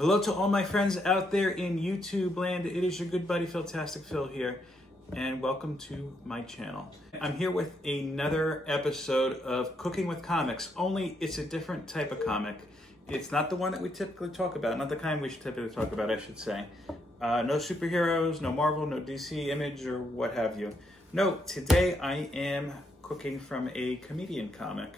Hello to all my friends out there in YouTube land. It is your good buddy Philtastic Phil here, and welcome to my channel. I'm here with another episode of Cooking with Comics, only it's a different type of comic. It's not the one that we typically talk about, not the kind we should typically talk about, I should say. No superheroes, no Marvel, no DC, Image, or what have you. No, today I am cooking from a comedian comic,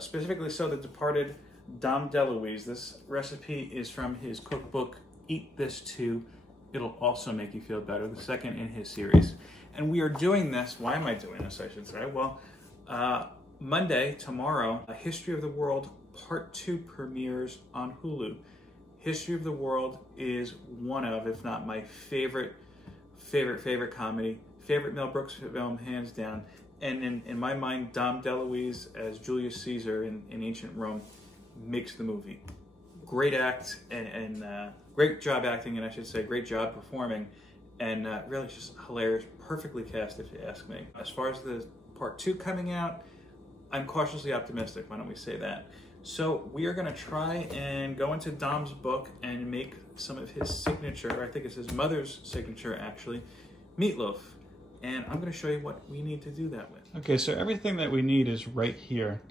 specifically so The Departed Dom DeLuise. This recipe is from his cookbook, Eat This Too. It'll also make you feel better, the second in his series. And we are doing this, why am I doing this, I should say? Well, Monday, tomorrow, A History of the World Part 2 premieres on Hulu. History of the World is one of, if not my favorite comedy, favorite Mel Brooks film, hands down. And in my mind, Dom DeLuise as Julius Caesar in ancient Rome makes the movie. Great act and great job acting, and I should say great job performing, and really just hilarious, perfectly cast if you ask me. As far as the part 2 coming out, I'm cautiously optimistic, why don't we say that? So we are gonna try and go into Dom's book and make some of his signature, I think it's his mother's signature actually, meatloaf. And I'm gonna show you what we need to do that with. Okay, so everything that we need is right here.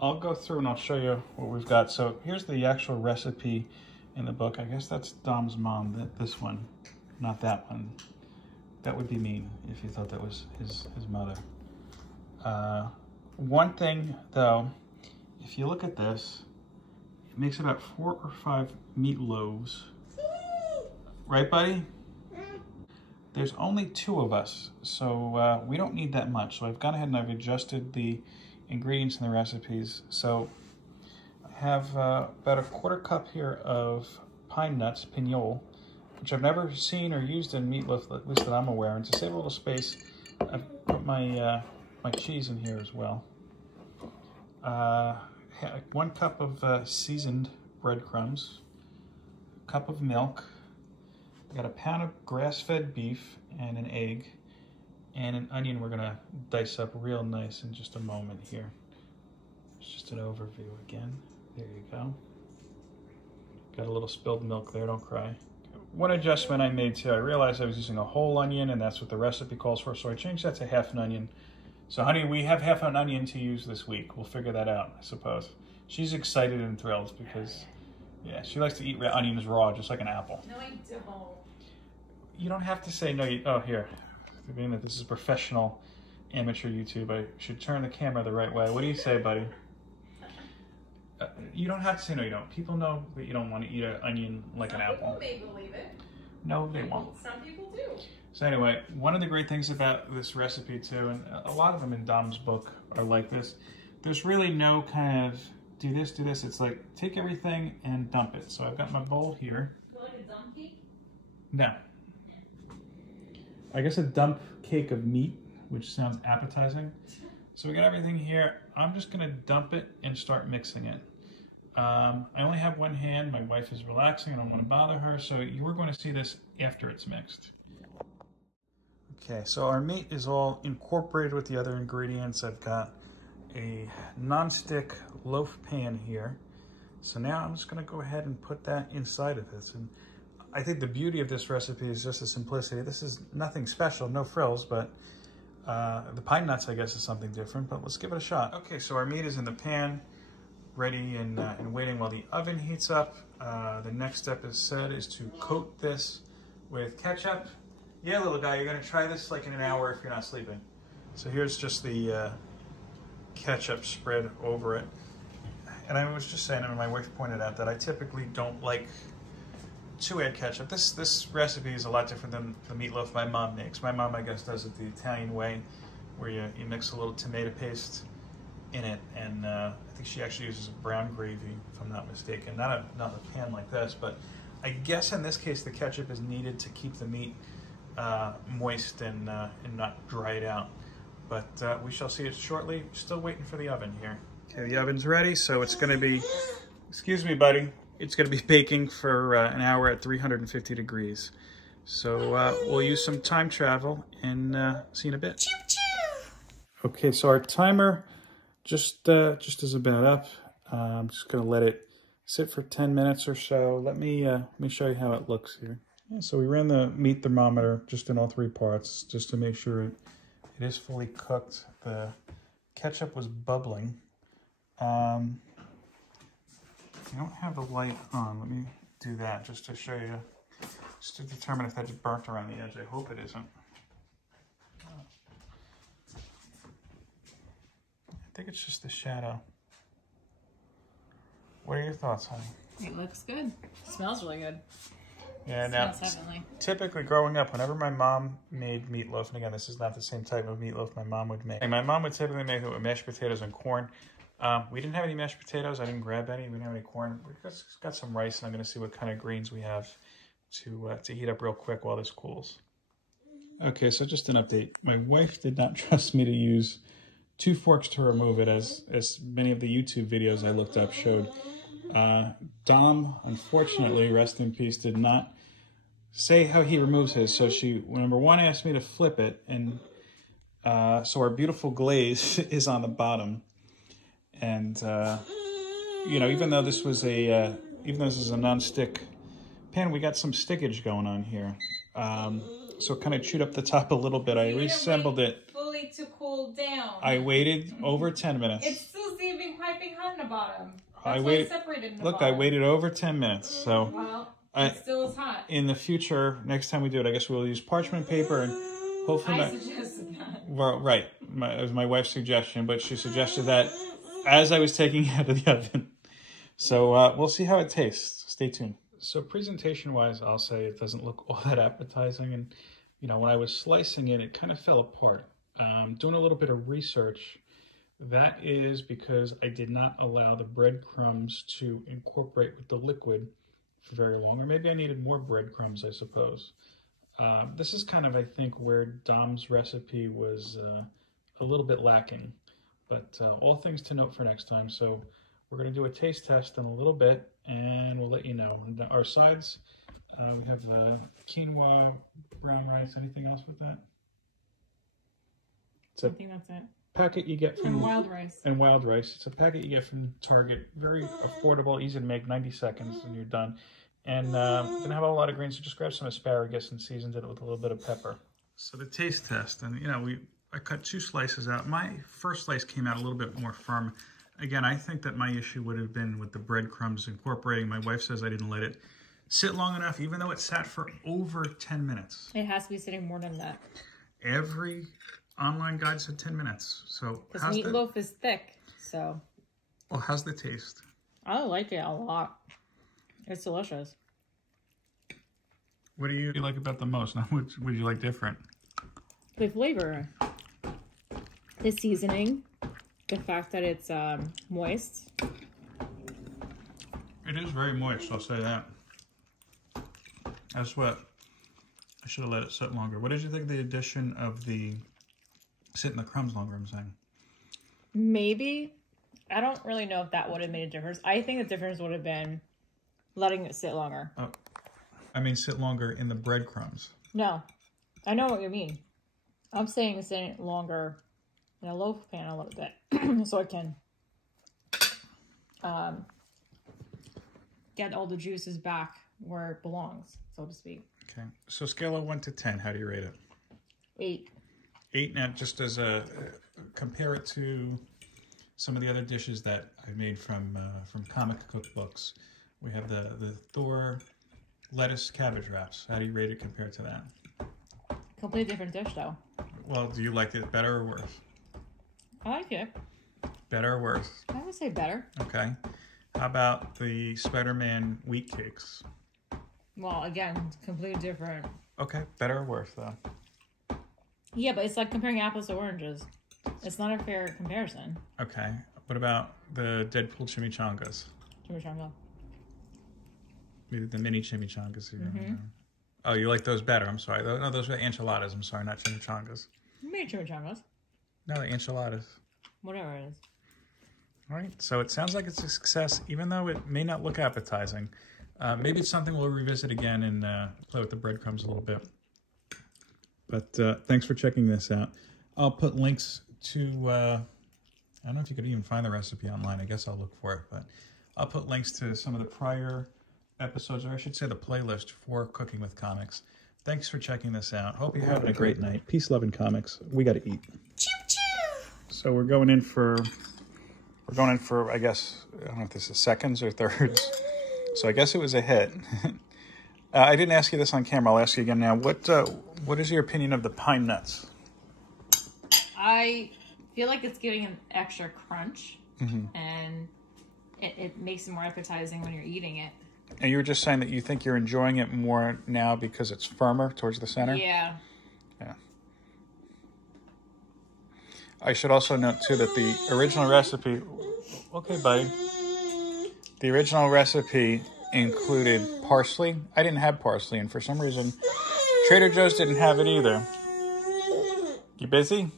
I'll go through and I'll show you what we've got. So here's the actual recipe in the book. I guess that's Dom's mom, this one, not that one. That would be mean if you thought that was his mother. One thing though, if you look at this, it makes about 4 or 5 meatloaves. Right, buddy? There's only 2 of us, so we don't need that much. So I've gone ahead and I've adjusted the ingredients in the recipes. So I have about a 1/4 cup here of pine nuts, pignole, which I've never seen or used in meatloaf, at least that I'm aware. And to save a little space, I've put my my cheese in here as well. 1 cup of seasoned breadcrumbs, a cup of milk. I got a pound of grass-fed beef and an egg, and an onion we're gonna dice up real nice in just a moment here. It's just an overview again. There you go. Got a little spilled milk there, don't cry. One adjustment I made too, I realized I was using a whole onion and that's what the recipe calls for, so I changed that to half an onion. So honey, we have half an onion to use this week. We'll figure that out, I suppose. She's excited and thrilled because, yeah, she likes to eat onions raw, just like an apple. No, I don't. You don't have to say no. Oh, here. Being that this is professional amateur YouTube, I should turn the camera the right way. What do you say, buddy? You don't have to say no, you don't. People know that you don't want to eat an onion like an apple. Some people may believe it. No, they won't. Some people do. So anyway, one of the great things about this recipe too, and a lot of them in Dom's book are like this, there's really no kind of do this, do this. It's like take everything and dump it. So I've got my bowl here. You like a dump cake? No. I guess a dump cake of meat, which sounds appetizing. So we got everything here. I'm just gonna dump it and start mixing it. I only have one hand. My wife is relaxing. I don't want to bother her. So you are going to see this after it's mixed. Okay, so our meat is all incorporated with the other ingredients. I've got a non-stick loaf pan here. So now I'm just gonna go ahead and put that inside of this. And I think the beauty of this recipe is just the simplicity. This is nothing special, no frills, but the pine nuts, I guess, is something different, but let's give it a shot. Okay, so our meat is in the pan, ready and waiting while the oven heats up. The next step is to coat this with ketchup. Yeah, little guy, you're gonna try this like in an hour if you're not sleeping. So here's just the ketchup spread over it. And I was just saying, and my wife pointed out that I typically don't like to add ketchup. This recipe is a lot different than the meatloaf my mom makes. My mom, I guess, does it the Italian way, where you mix a little tomato paste in it, and I think she actually uses brown gravy, if I'm not mistaken. Not a pan like this, but I guess in this case the ketchup is needed to keep the meat moist and not dry it out. But we shall see it shortly. Still waiting for the oven here. Okay, the oven's ready, so it's going to be, excuse me, buddy. It's going to be baking for an hour at 350 degrees. So we'll use some time travel and see you in a bit. Okay, so our timer just is about up. I'm just going to let it sit for 10 minutes or so. Let me show you how it looks here. Yeah, so we ran the meat thermometer just in all 3 parts, just to make sure it is fully cooked. The ketchup was bubbling. I don't have the light on. Let me do that just to show you, just to determine if that's burnt around the edge. I hope it isn't. I think it's just the shadow. What are your thoughts, honey? It looks good. It smells really good. Yeah, It now, smells heavenly. typically growing up, whenever my mom made meatloaf, and again, this is not the same type of meatloaf my mom would make. And my mom would typically make it with mashed potatoes and corn. We didn't have any mashed potatoes. I didn't grab any. We didn't have any corn. We just got some rice, and I'm going to see what kind of greens we have to heat up real quick while this cools. Okay, so just an update. My wife did not trust me to use 2 forks to remove it, as many of the YouTube videos I looked up showed. Dom, unfortunately, rest in peace, did not say how he removes his. So she, number 1, asked me to flip it, and so our beautiful glaze is on the bottom. And you know, even though this is a non-stick pan, we got some stickage going on here. So it kind of chewed up the top a little bit. I reassembled it. Fully to cool down. I waited over 10 minutes. It's still seeming piping hot in the bottom. I waited. Look, I waited over 10 minutes. So well, it still is hot. In the future, next time we do it, I guess we'll use parchment paper and hopefully. I suggested that. Well, right, it was my wife's suggestion, but she suggested that as I was taking it out of the oven. So we'll see how it tastes. Stay tuned. So presentation-wise, I'll say it doesn't look all that appetizing, and you know, when I was slicing it, it kind of fell apart. Doing a little bit of research. That is because I did not allow the breadcrumbs to incorporate with the liquid for very long, or maybe I needed more breadcrumbs, I suppose. This is kind of, I think, where Dom's recipe was a little bit lacking, but all things to note for next time. So we're going to do a taste test in a little bit, and we'll let you know. Our sides, we have the quinoa, brown rice. Anything else with that? I think that's it. Packet you get from wild rice. And wild rice. It's a packet you get from Target. Very affordable, easy to make, 90 seconds and you're done. And gonna have a lot of greens, so just grab some asparagus and seasoned it with a little bit of pepper. So the taste test, and you know, I cut 2 slices out. My first slice came out a little bit more firm. Again, I think that my issue would have been with the breadcrumbs incorporating. My wife says I didn't let it sit long enough, even though it sat for over 10 minutes. It has to be sitting more than that. Every online guide said 10 minutes. So because meatloaf is thick, so. Well, how's the taste? I like it a lot. It's delicious. What do you like about the most? Now, what would you like different? The flavor, the seasoning, the fact that it's moist. It is very moist, I'll say that. That's what, I should have let it sit longer. What did you think of the addition of the sit in the crumbs longer, I'm saying? Maybe. I don't really know if that would have made a difference. I think the difference would have been letting it sit longer. Oh, I mean sit longer in the breadcrumbs. No, I know what you mean. I'm saying sitting longer in a loaf pan a little bit so it can get all the juices back where it belongs, so to speak. Okay, so scale of 1 to 10, how do you rate it? 8. 8. Now, just as a compare it to some of the other dishes that I made from comic cookbooks. We have the Thor lettuce cabbage wraps. How do you rate it compared to that? Completely different dish, though. Well, do you like it better or worse? I like it. Better or worse? I would say better. Okay. How about the Spider-Man wheat cakes? Well, again, completely different. Okay. Better or worse, though? Yeah, but it's like comparing apples to oranges. It's not a fair comparison. Okay. What about the Deadpool chimichangas? Chimichanga. The mini chimichangas here. Mm-hmm. Oh, you like those better. I'm sorry. No, those are enchiladas. I'm sorry, not chimichangas. Mini chimichangas. No, the enchiladas. Whatever it is. All right. So it sounds like it's a success, even though it may not look appetizing. Maybe it's something we'll revisit again and play with the breadcrumbs a little bit. But thanks for checking this out. I'll put links to, I don't know if you could even find the recipe online. I guess I'll look for it. But I'll put links to some of the prior episodes, or I should say the playlist for Cooking with Comics. Thanks for checking this out. Hope you're having a great night. Peace, love, and comics. We got to eat. Choo choo! So we're going in for, I guess, I don't know if this is seconds or thirds. So I guess it was a hit. I didn't ask you this on camera. I'll ask you again now. What is your opinion of the pine nuts? I feel like it's giving an extra crunch, and it makes it more appetizing when you're eating it. And you were just saying that you think you're enjoying it more now because it's firmer towards the center? Yeah. Yeah. I should also note, too, that the original recipe... Okay, buddy. The original recipe included parsley. I didn't have parsley, and for some reason, Trader Joe's didn't have it either. You busy?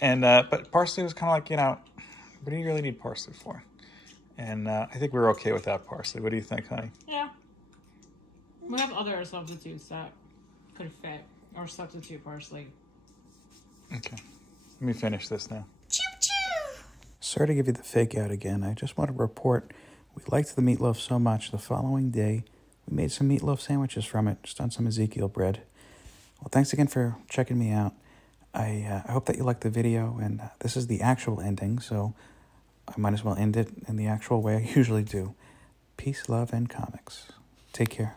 And but parsley was kind of like, what do you really need parsley for? And I think we were okay without parsley. What do you think, honey? Yeah. We have other substitutes that could fit, or substitute parsley. Okay. Let me finish this now. Choo choo! Sorry to give you the fake out again. I just want to report we liked the meatloaf so much. The following day, we made some meatloaf sandwiches from it, just on some Ezekiel bread. Well, thanks again for checking me out. I hope that you liked the video, and this is the actual ending, so I might as well end it in the actual way I usually do. Peace, love, and comics. Take care.